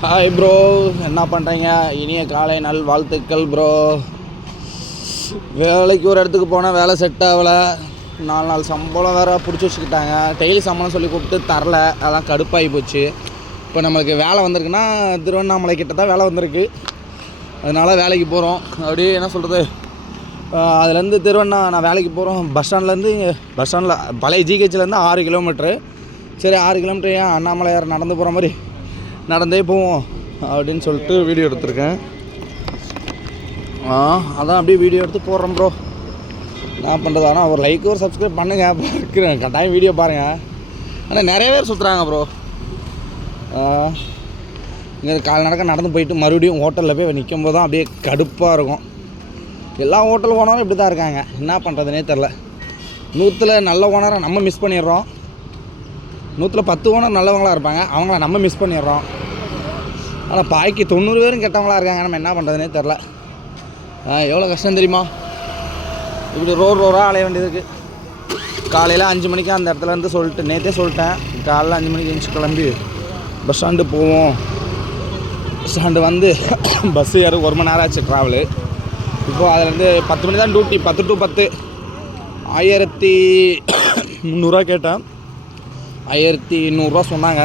Hi bro, என்ன பண்ணுறீங்க? இனிய காலை நல் வாழ்த்துக்கள் ப்ரோ. வேலைக்கு ஒரு இடத்துக்கு போனால் வேலை செட் ஆகலை. 4 நாள் சம்பளம் வேறு பிடிச்சி வச்சுக்கிட்டாங்க. டெய்லி சம்பளம் சொல்லி கூப்பிட்டு தரல. அதெல்லாம் கடுப்பாகி போச்சு. இப்போ நம்மளுக்கு வேலை வந்திருக்குன்னா திருவண்ணாமலை கிட்ட தான் வேலை வந்திருக்கு. அதனால் வேலைக்கு போகிறோம். அப்படியே என்ன சொல்கிறது, அதுலேருந்து நான் வேலைக்கு போகிறோம். பஸ் ஸ்டாண்டில் பழைய ஜிஹெச்லேருந்து 6 கிலோமீட்ரு. சரி 6 கிலோமீட்டர் ஏன் அண்ணாமலையார் நடந்து போகிற மாதிரி நடந்தே போவோம் அப்படின்னு சொல்லிட்டு வீடியோ எடுத்திருக்கேன். அதான் அப்படியே வீடியோ எடுத்து போடுறேன் ப்ரோ. என்ன பண்ணுறது, ஆனால் ஒரு லைக் ஒரு சப்ஸ்கிரைப் பண்ணுங்கள். பார்க்குறேன், கட்டாயம் வீடியோ பாருங்கள். ஆனால் நிறைய பேர் சுற்றுறாங்க ப்ரோ. இங்கே கால் நடந்து போயிட்டு மறுபடியும் ஹோட்டலில் போய் நிற்கும் போது தான் அப்படியே கடுப்பாக இருக்கும். எல்லா ஹோட்டல் ஓனரும் இப்படி தான் இருக்காங்க. என்ன பண்ணுறதுனே தெரில. 100ல் நல்ல ஓனரை நம்ம மிஸ் பண்ணிடுறோம். 100ல் 10 ஓனர் நல்லவங்களாக இருப்பாங்க, அவங்கள நம்ம மிஸ் பண்ணிடுறோம். ஆனால் பாய்க்கு 90 பேரும் கெட்டவங்களாக இருக்காங்க. நம்ம என்ன பண்ணுறதுனே தெரில. எவ்வளோ கஷ்டம் தெரியுமா? இப்படி ரோடாக அலைய வேண்டியது இருக்குது. காலையில் 5 மணிக்கு அந்த இடத்துலேருந்து நேற்றே சொல்லிட்டேன். காலையில் 5 மணிக்கு எழுந்துச்சு கிளம்பி பஸ் ஸ்டாண்டு போவோம். பஸ் ஸ்டாண்டு வந்து பஸ்ஸு ஏற 1 மணி நேரம் ஆச்சு ட்ராவலு. இப்போது அதுலேருந்து 10 மணி தான் டியூட்டி. 10 to 10 1300 கேட்டேன். 1200 சொன்னாங்க.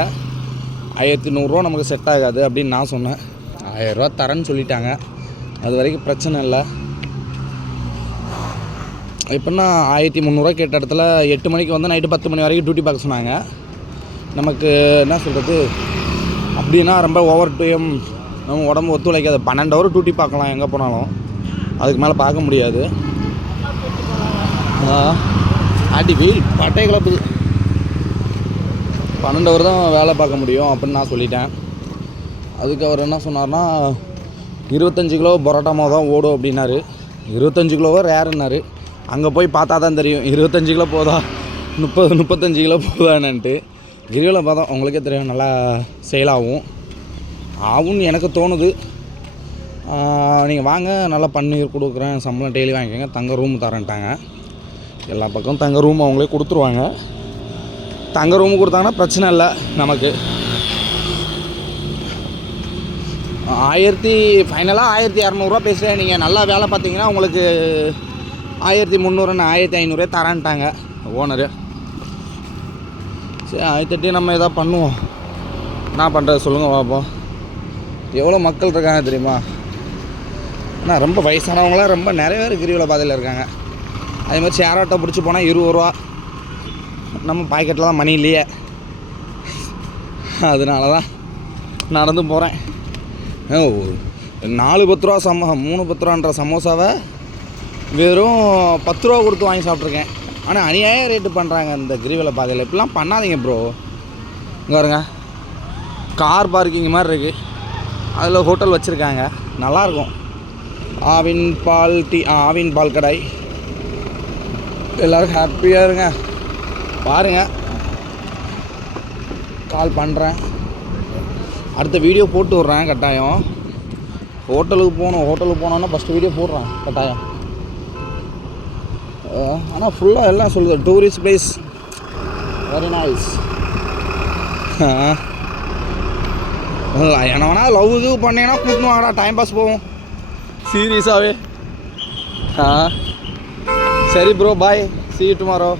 1100 நமக்கு செட் ஆகாது அப்படின்னு நான் சொன்னேன். 1000 தரேன்னு சொல்லிட்டாங்க. அது வரைக்கும் பிரச்சனை இல்லை. இப்போனா 1300 கேட்ட இடத்துல 8 மணிக்கு வந்து நைட்டு 10 மணி வரைக்கும் டியூட்டி பார்க்க சொன்னாங்க. நமக்கு என்ன சொல்கிறது, அப்படின்னா ரொம்ப ஓவர் டைம் நம்ம உடம்பு ஒத்துழைக்காது. 12 ஹவர் டியூட்டி பார்க்கலாம் எங்கே போனாலும், அதுக்கு மேலே பார்க்க முடியாது. அடி வெயில் பட்டை கிளப்புது. 12 ஹவர் தான் வேலை பார்க்க முடியும் அப்படின்னு நான் சொல்லிட்டேன். அதுக்கு அவர் என்ன சொன்னார்னா 25 கிலோ பரோட்டா மாவு தான் ஓடும் அப்படின்னாரு. 25 கிலோவோ ரேருன்னாரு. அங்கே போய் பார்த்தா தான் தெரியும் 25 கிலோ போதா 30-35 கிலோ போதான்னுட்டு. கிரிவலம் பார்த்தா உங்களுக்கே தெரியும், நல்லா ஆகும்னு எனக்கு தோணுது. நீங்கள் வாங்க, நல்லா பன்னீர் கொடுக்குறேன், சம்பளம் டெய்லி வாங்கிக்கோங்க, தங்க ரூம் தரேன்ட்டாங்க. எல்லா பக்கம் தங்க ரூம் அவங்களே கொடுத்துருவாங்க. தங்க ரூமு கொடுத்தாங்கன்னா பிரச்சனை இல்லை நமக்கு. ஃபைனலாக 1200 பேசுகிறேன். நீங்கள் நல்லா வேலை பார்த்தீங்கன்னா உங்களுக்கு 1300 1500 தரேன்ட்டாங்க ஓனரு. சரி 1008 நம்ம எதாவது பண்ணுவோம். என்ன பண்ணுறது சொல்லுங்கள் பார்ப்போம். எவ்வளோ மக்கள் இருக்காங்க தெரியுமா? ஆனால் ரொம்ப வயசானவங்களாம் ரொம்ப நிறைய பேர் கிரிவல பாதையில் இருக்காங்க. அதே மாதிரி ஷேர் ஆட்டோ பிடிச்சி போனால் 20 ரூபா. நம்ம பாக்கெட்டில் தான் மணி இல்லையே, அதனால தான் நடந்து போகிறேன். 4 10 ரூபா 3 10 ரூபான்ற சமோசாவை வெறும் 10 ரூபா கொடுத்து வாங்கி சாப்பிட்ருக்கேன். ஆனால் அநியாய ரேட்டு பண்ணுறாங்க இந்த கிரிவல பாதையில். இப்படிலாம் பண்ணாதீங்க ப்ரோ. இங்கே பாருங்க, கார் பார்க்கிங் மாதிரி இருக்குது, அதில் ஹோட்டல் வச்சுருக்காங்க, நல்லாயிருக்கும். ஆவின் பால் கடை. எல்லோரும் ஹாப்பியாக இருங்க. பாருங்கள், கால் பண்ணுறேன், அடுத்த வீடியோ போட்டு விட்றேன் கட்டாயம். ஹோட்டலுக்கு போனோன்னா ஃபஸ்ட்டு வீடியோ போடுறேன் கட்டாயம். ஆனால் ஃபுல்லாக எல்லாம் சொல்லுது டூரிஸ்ட் பிளேஸ், வெரி நைஸ். என்ன வேணா லவ் இது பண்ணேன்னா கூட்டணும் வாங்கடா, டைம் பாஸ் போவோம் சீரியஸாகவே. சரி bro, bye, see you tomorrow.